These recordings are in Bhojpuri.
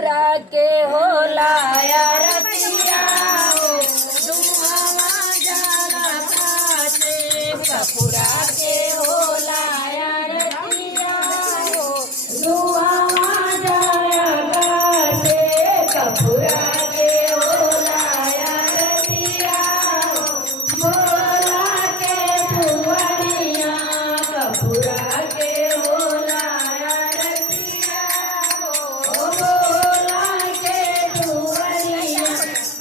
कपूरा के होलाया रतिया दुआवा जाला पासे कपूरा के होलाया रतिया दुआवा जाला पासे कपूरा के होलाया रतिया बोला के दुआरिया कपूरा के होलाया रतिया बोला के दुआरिया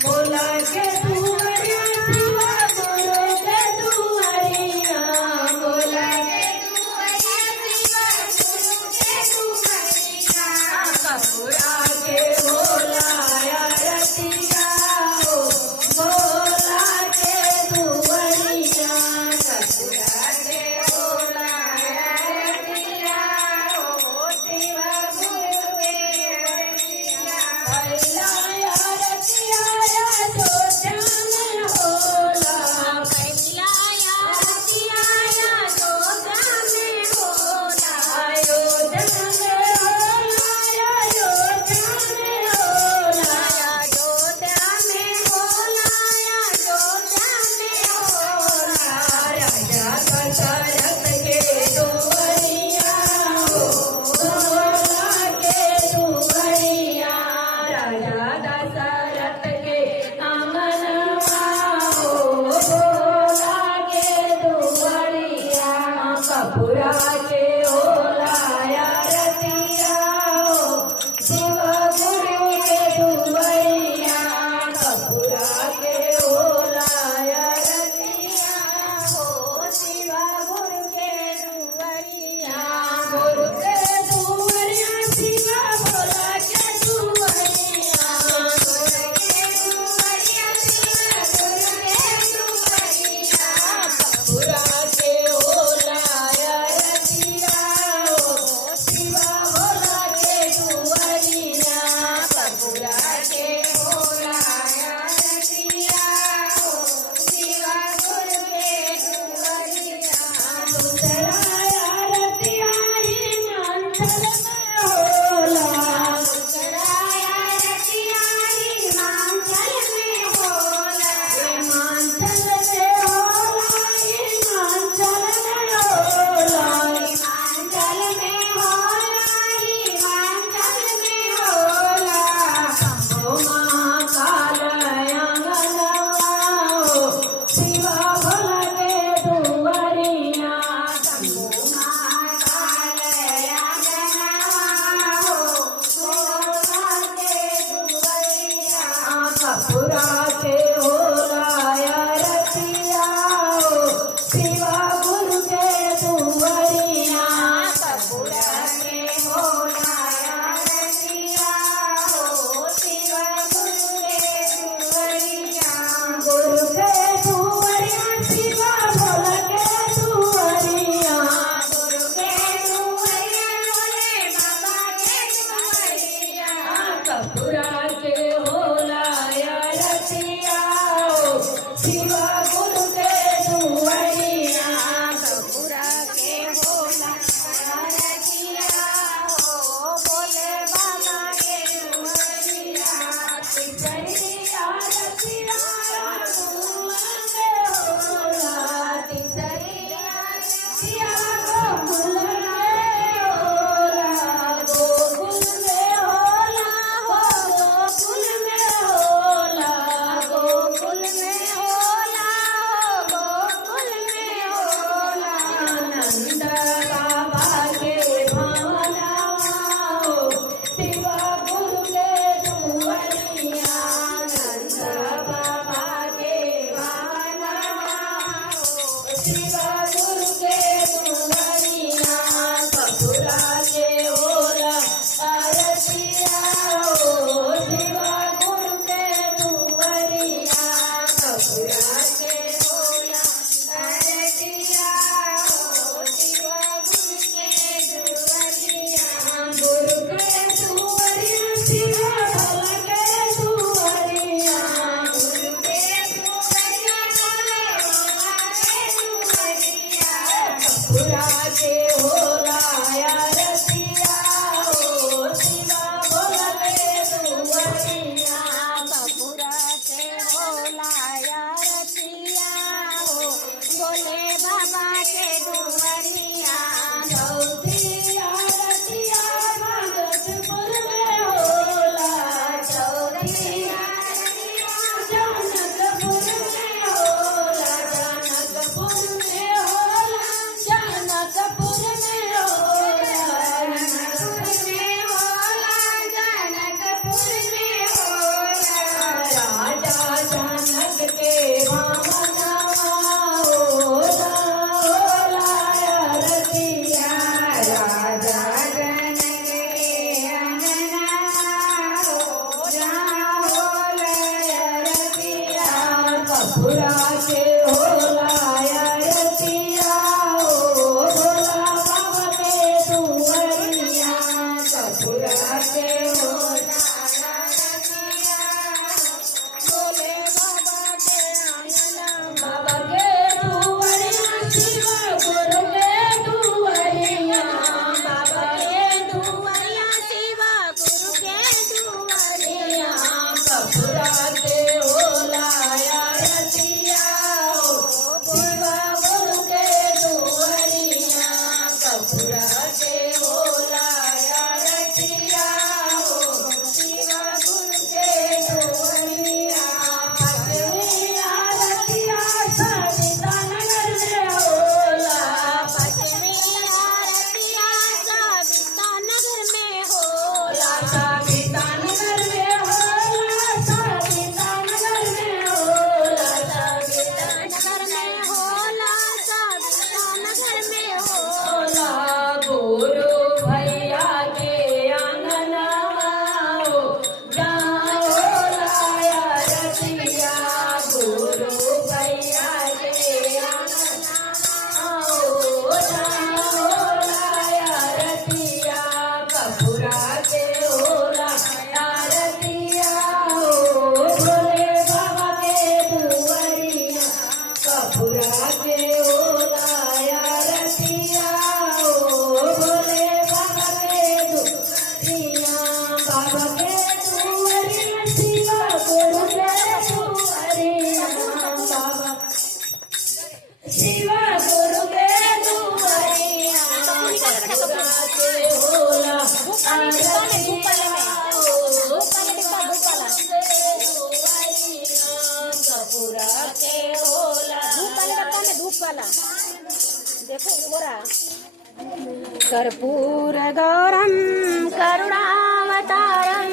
बोला के दुआरिया शिवा बोलो के दुआरिया बोला के दुआरिया शिवा बोलो के दुआरिया कपूरा के होलाया रतिया बोला के दुआरिया कपूरा के होलाया रतिया शिवा गुरु के रतिया पहिलाया रतिया तो जान होला पहिलाया रतिया तो जान होला आयो जान होला आयो जान होला आयो जान होला आयो जान होला राजा दशरथ के दुआरिया बोला के दुआरिया राजा दशरथ के आंगनवा बोला के दुआरिया कपूरा के होलाया रतिया शिव गुरु के दुआरिया कपूरा के होलाया रतिया शिव गुरु के दुआरिया गुरु के दुआरिया शिव बोला के दुआरिया गुरु के दुआरिया शिव गुरु के दुआरिया कपूरा के होलाया रतिया शिव बोला के दुआरिया कपूरा के होलाया रतिया शिव गुरु के दुआरिया दूसराया रतिया हिमाचल में होला दूसराया रतिया हिमाचल में होला हिमाचल में होला हिमाचल में होला हिमाचल में होला हिमाचल में होला शंभो महाकाल अंगनवा शिवा भोला के दुआरिया शंभो महाकाल अंगनवा साबिता नगर में होला, साबिता नगर में होला, साबिता नगर में होला, साबिता नगर में होला। होला। गुरु भैया के आंगनवा हो, जहाँ होला आरतिया, गुरु भैया के आंगनवा हो, जहाँ होला आरतिया, कपूरा के होला आरतिया हो, भोले बाबा के दुआरिया, कपूरा के होला आरतिया हो, भोले बाबा के दुआरिया, बाबा के दुआरिया, शिवा गुरु के दुआरिया, बाबा शिवा गुरु के दुआरिया, कपूरा के होला कपूरा के होला धूप वाला देखो गोरा। कर्पूर गौरम करुणावतारम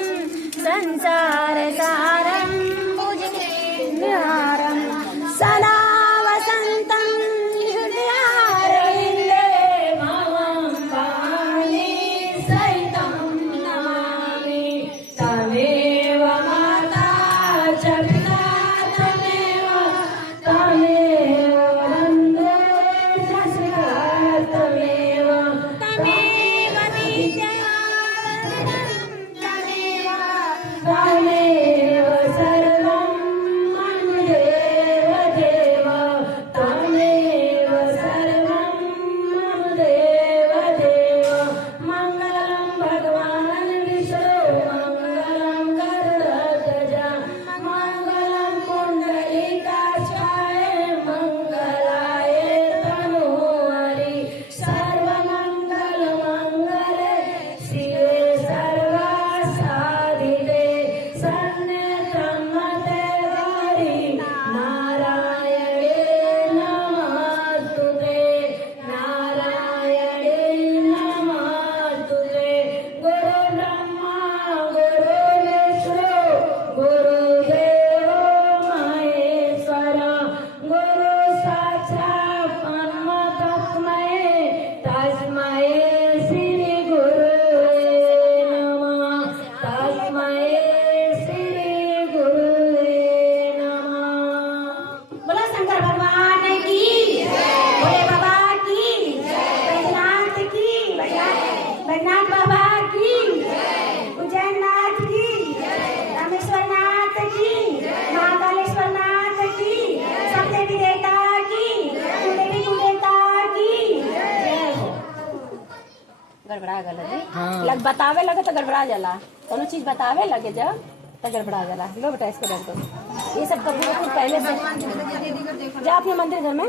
संसार सारम भुजगेन्द्रहारम सदा वसंतम हृदयारविन्दे भवं पाणि सहितं नमामि, तमेव माता च पिता तमेव, तमेव वन्दे सशिखा तमेव, तमेव विद्या तमेव तमेव सर्वं मनुदेव देव, तमेव सर्वं मनुदेव देव, मङ्गलं भगवान् विष्णु, मङ्गलं गरुडध्वज, मङ्गलं पुण्डरीकाक्षाय, मङ्गलाय तनोहरि, सर्वमङ्गलमङ्गले शिवे सर्वसाधिते, शरण्ये त्र्यम्बके नारायणे नमस्तुते, नारायणे नमस्तुते, गुरु ब्रह्मा गुरु विष्णु गुरुदेवो महेश्वर, गुरु साक्षात् परम तस्मै, तस्मै श्री गुरुवे नमः, तस्मै श्री गुरुवे नमः। बोला शंकर भगवान की भोले बाबा की बैजनाथ की बैजनाथ बाबा की उज्जैननाथ की रामेश्वरनाथ की महाकालेश्वरनाथ की सब देवी देवता की कुलदेवी कुलदेवता की जय हो। गड़बड़ा गल लग बतावे लगे तो गड़बड़ा जाला, कोनो चीज बतावे लगे जब तो गड़बड़ा जाला। लो बेटा इसको रख दो, ये सब कपूर पहले से जा अपने मंदिर घर में।